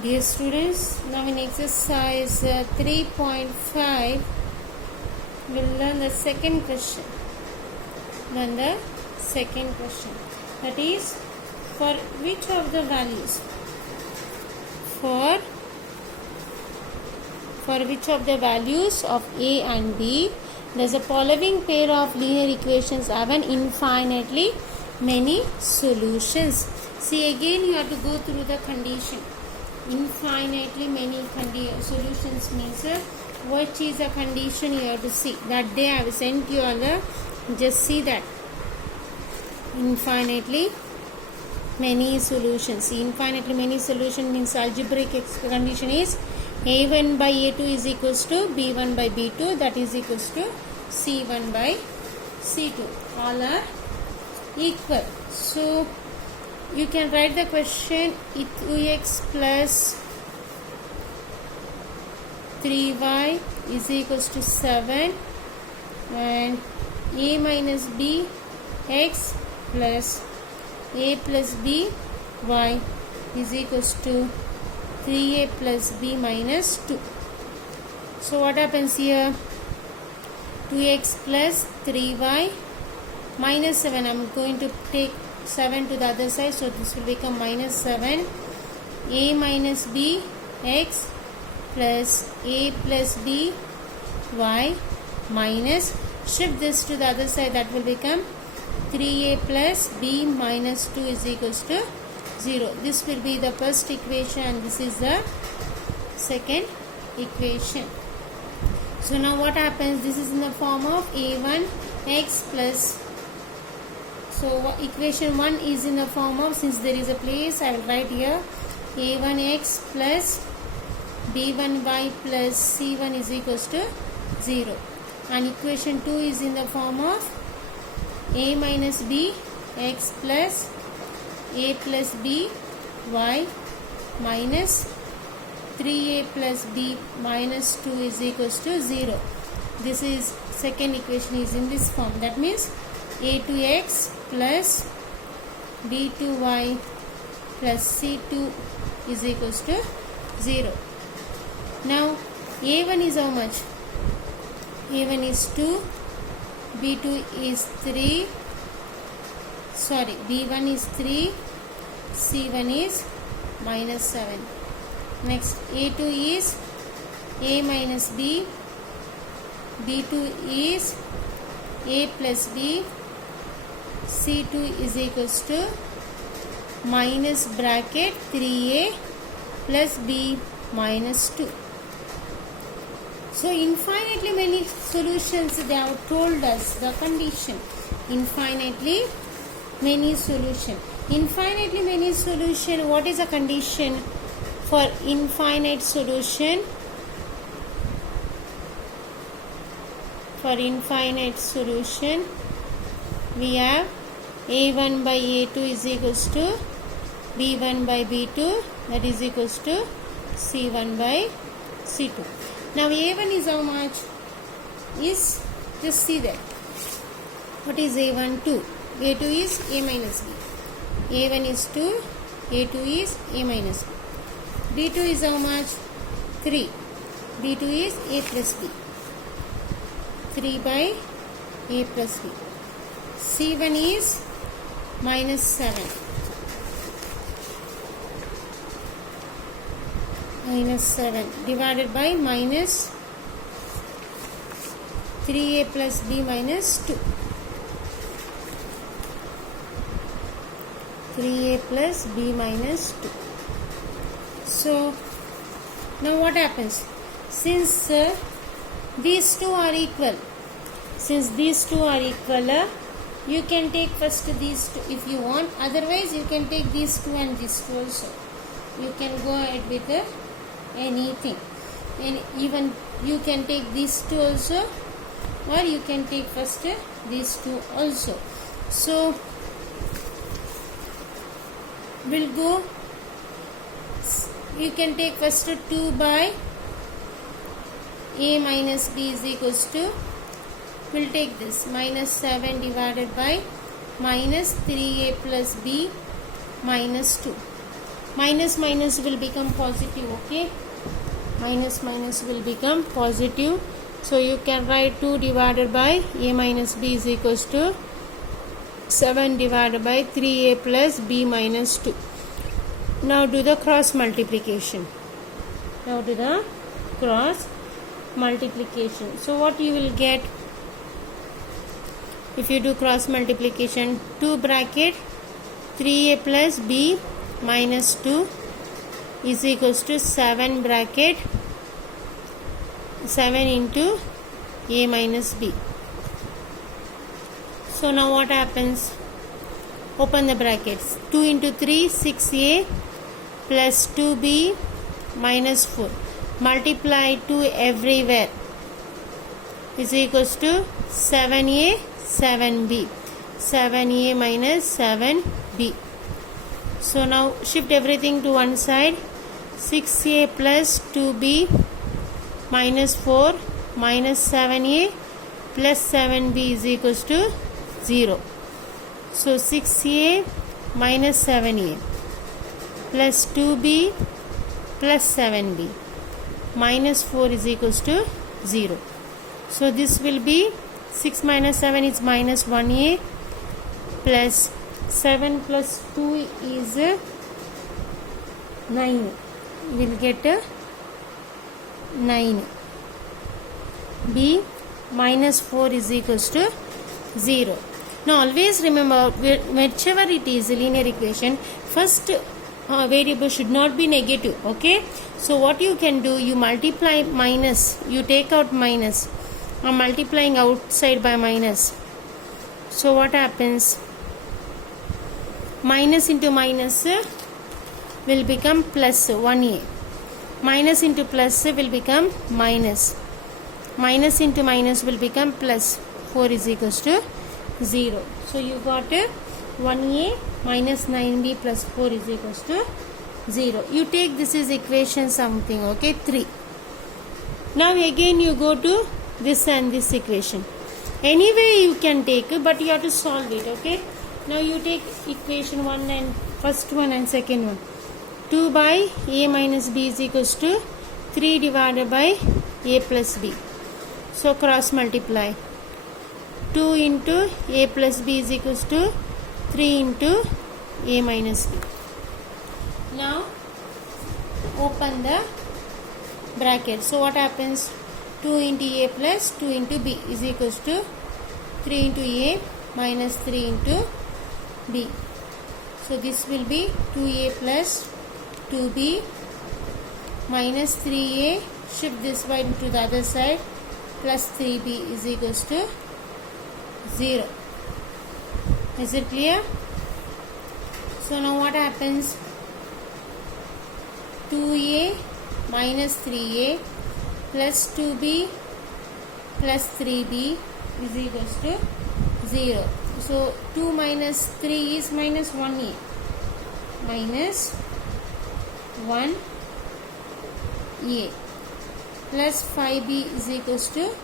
Dear students, now in exercise 3.5, we'll learn the second question. That is, for which of the values? For which of the values of A and B does a following pair of linear equations have an infinitely many solutions? See, again you have to go through the condition. Infinitely many solutions means which is a condition you have to see. That day I have sent you all just see that. Infinitely many solutions. See, infinitely many solution means algebraic condition is A1 by A2 is equals to B1 by B2, that is equals to C1 by C2. All are equal. So you can write the question: 2x plus 3y is equals to 7, and a minus b x plus a plus b y is equals to 3a plus b minus 2. So what happens here? 2x plus 3y minus 7. I am going to take 7 to the other side, so this will become minus 7. A minus b x plus a plus b y minus, shift this to the other side, that will become 3a plus b minus 2 is equals to 0. This will be the first equation and this is the second equation. So now what happens? This is in the form of a1 x plus, so equation 1 is in the form of, since there is a place, I will write here a1x plus b1y plus c1 is equals to 0. And equation 2 is in the form of a minus b x plus a plus b y minus 3a plus b minus 2 is equals to 0. This is second equation is in this form. That means a2x plus b2y plus c2 is equals to 0. Now a1 is how much? a1 is 2, b2 is 3, sorry, b1 is 3, c1 is minus 7. Next a2 is a minus b, b2 is a plus b, c2 is equals to minus bracket 3a plus b minus 2. So infinitely many solutions, they have told us the condition. Infinitely many solution. Infinitely many solution, what is the condition for infinite solution? For infinite solution, we have a1 by a2 is equals to b1 by b2, that is equals to c1 by c2. Now a1 is how much? Is, just see that. What is a1? 2. a2 is a minus b. a1 is 2, a2 is a minus b. b2 is how much? 3. b2 is a plus b. 3 by a plus b. c1 is minus 7. Minus 7 divided by minus 3a plus b minus 2. 3a plus b minus 2. So now what happens? Since these two are equal, you can take first these two if you want. Otherwise you can take these two and these two also. You can go ahead with anything, and even you can take these two also, or you can take first these two also. So we'll go, you can take first 2 by a minus b is equals to, we'll take this minus 7 divided by minus 3a plus b minus 2. minus minus will become positive. Okay, minus minus will become positive. So you can write 2 divided by a minus b is equals to 7 divided by 3a plus b minus 2. Now do the cross multiplication. So what you will get if you do cross multiplication? 2 bracket 3a plus b minus 2 is equals to 7 bracket 7 into a minus b. So now what happens? Open the brackets. 2 into 3, 6a plus 2b minus 4. Multiply 2 everywhere is equals to 7a, 7b. 7a minus 7b. So now shift everything to one side. 6a plus 2b minus 4 minus 7a plus 7b is equals to 0. So 6a minus 7a plus 2b plus 7b minus 4 is equals to 0. So this will be 6 minus 7 is minus 1a plus 7 plus 2 is 9. We will get 9. B minus 4 is equals to 0. Now always remember, whichever it is a linear equation, first variable should not be negative. Okay, so what you can do, you multiply minus, you take out minus. I'm multiplying outside by minus. So what happens? Minus into minus will become plus 1a. Minus into plus will become minus. Minus into minus will become plus. 4 is equals to 0. So you got 1a minus 9b plus 4 is equals to 0. You take this is equation something. Okay, 3. Now again you go to this and this equation. Anyway you can take, but you have to solve it. Okay. Now you take equation 1 and first one and second one. 2 by a minus b is equals to 3 divided by a plus b. So cross multiply. 2 into a plus b is equals to 3 into a minus b. Now open the bracket. So what happens? 2 into a plus 2 into b is equals to 3 into a minus 3 into b. So this will be 2a plus 2b minus 3a. Shift this one to the other side, plus 3b is equals to 0. Is it clear? So now what happens? 2a minus 3a plus 2b plus 3b is equals to 0. So 2 minus 3 is minus 1a. Minus 1a plus 5b is equals to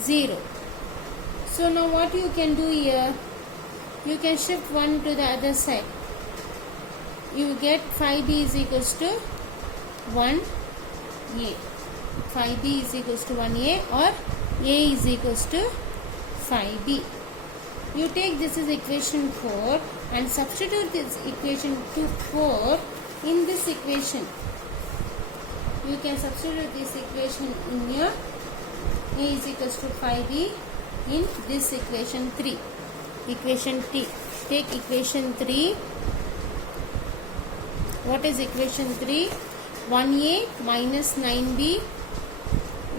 0. So now what you can do here? You can shift 1 to the other side. You get 5b is equals to 1a. 5b is equals to 1a, or a is equals to 5b. You take this is equation 4 and substitute this equation 4 in this equation. You can substitute this equation in your a is equals to 5b in this equation 3. Equation T. Take equation 3. What is equation 3? 1a minus 9b.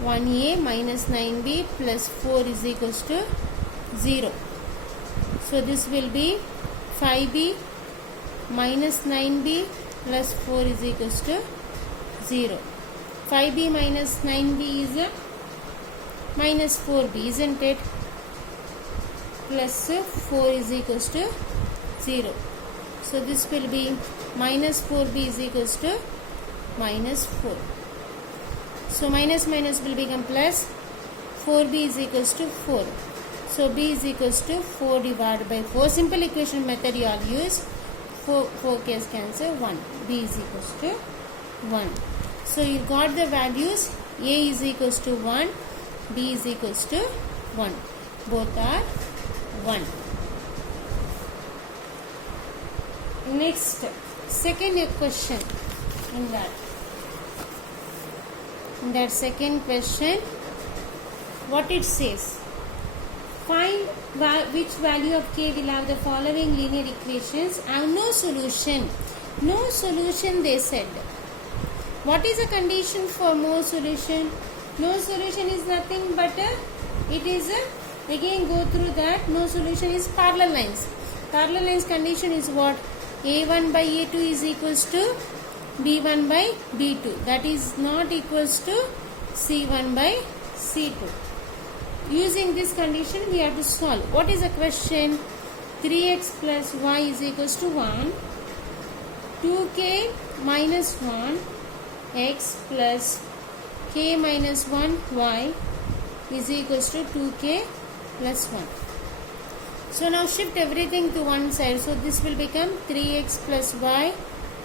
1a minus 9b plus 4 is equals to 0. So this will be 5b minus 9b plus 4 is equals to 0. 5b minus 9b is minus 4b, isn't it? Plus 4 is equals to 0. So this will be minus 4b is equals to minus 4. So minus minus will become plus. 4b is equals to 4. So b is equals to 4 divided by 4. Simple equation method you all use. 4 case cancel 1. b is equals to 1. So you got the values. A is equals to 1, b is equals to 1. Both are 1. Next, second question in that. In that second question, what it says? Find which value of k will have the following linear equations have no solution. No solution, they said. What is the condition for no solution? No solution is nothing but it is again go through that. No solution is parallel lines. Parallel lines condition is what? A1 by A2 is equals to B1 by B2. That is not equals to C1 by C2. Using this condition, we have to solve. What is the question? 3x plus y is equals to 1. 2k minus 1 x plus k minus 1 y is equals to 2k plus 1. So now shift everything to one side. So this will become 3x plus y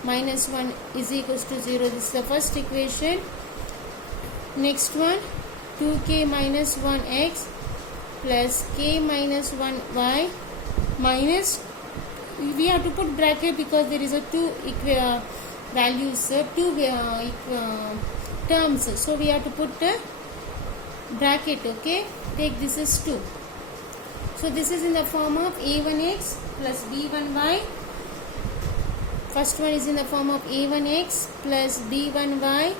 minus 1 is equals to 0. This is the first equation. Next one, 2k minus 1x plus k minus 1y minus, we have to put bracket because there is a two values, two terms. So we have to put a bracket, okay. Take this as 2. So this is in the form of a1x plus b1y. First one is in the form of a1x plus b1y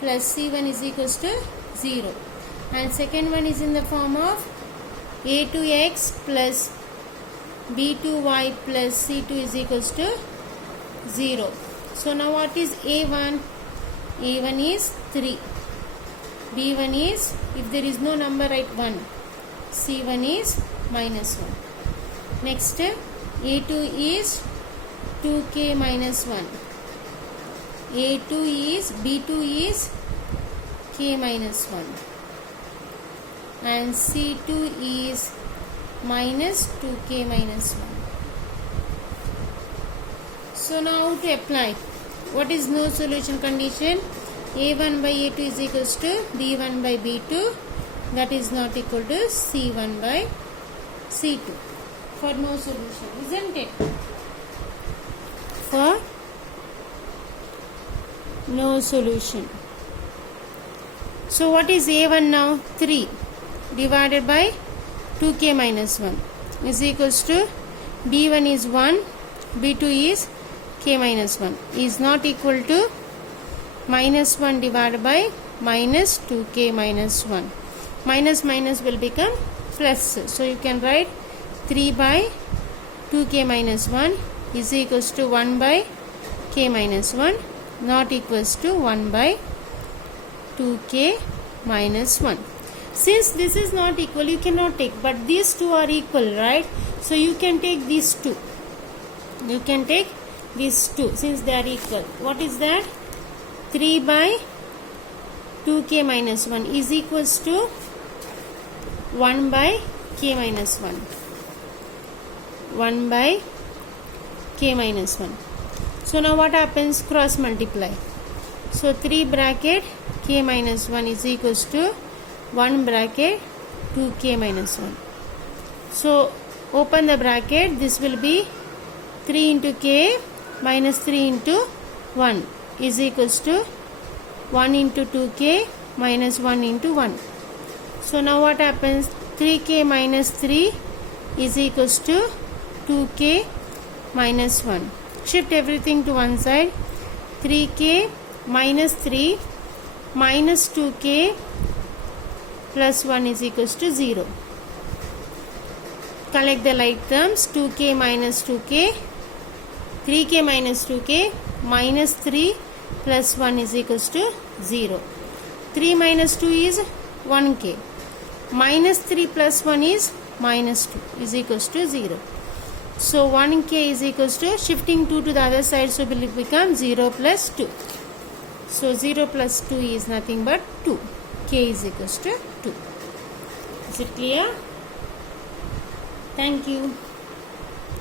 plus c1 is equals to 0. And second one is in the form of a2x plus b2y plus c2 is equals to 0. So now what is a1? a1 is 3. b1 is, if there is no number, write 1. c1 is minus 1. Next, a2 is 2k minus 1. a2 is, b2 is k minus 1. And c2 is minus 2k minus 1. So now to apply, what is no solution condition? a1 by a2 is equals to b1 by b2. That is not equal to c1 by c2 for no solution, isn't it? For no solution. So what is a1 now? 3 divided by 2k minus 1 is equals to b1 is 1, b2 is k minus 1 is not equal to minus 1 divided by minus 2k minus 1. Minus minus will become plus. So you can write 3 by 2k minus 1 is equals to 1 by k minus 1 not equals to 1 by 2k minus 1. Since this is not equal, you cannot take, but these two are equal, right? So you can take these two. You can take these two since they are equal. What is that? 3 by 2k minus 1 is equals to 1 by k minus 1. 1 by k minus 1. So now what happens? Cross multiply. So 3 bracket k minus 1 is equals to 1 bracket 2k minus 1. So open the bracket. This will be 3 into k minus 3 into 1 is equals to 1 into 2k minus 1 into 1. So now what happens? 3k minus 3 is equals to 2k minus 1. Shift everything to one side. 3k minus 3 minus 2k plus 1 is equals to 0. Collect the like terms. 2k minus 2k, 3k minus 2k minus 3 plus 1 is equals to 0. 3 minus 2 is 1k. Minus 3 plus 1 is minus 2 is equals to 0. So 1k is equals to, shifting 2 to the other side, so will become 0 plus 2. So 0 plus 2 is nothing but 2. K is equals to 2. Is it clear? Thank you.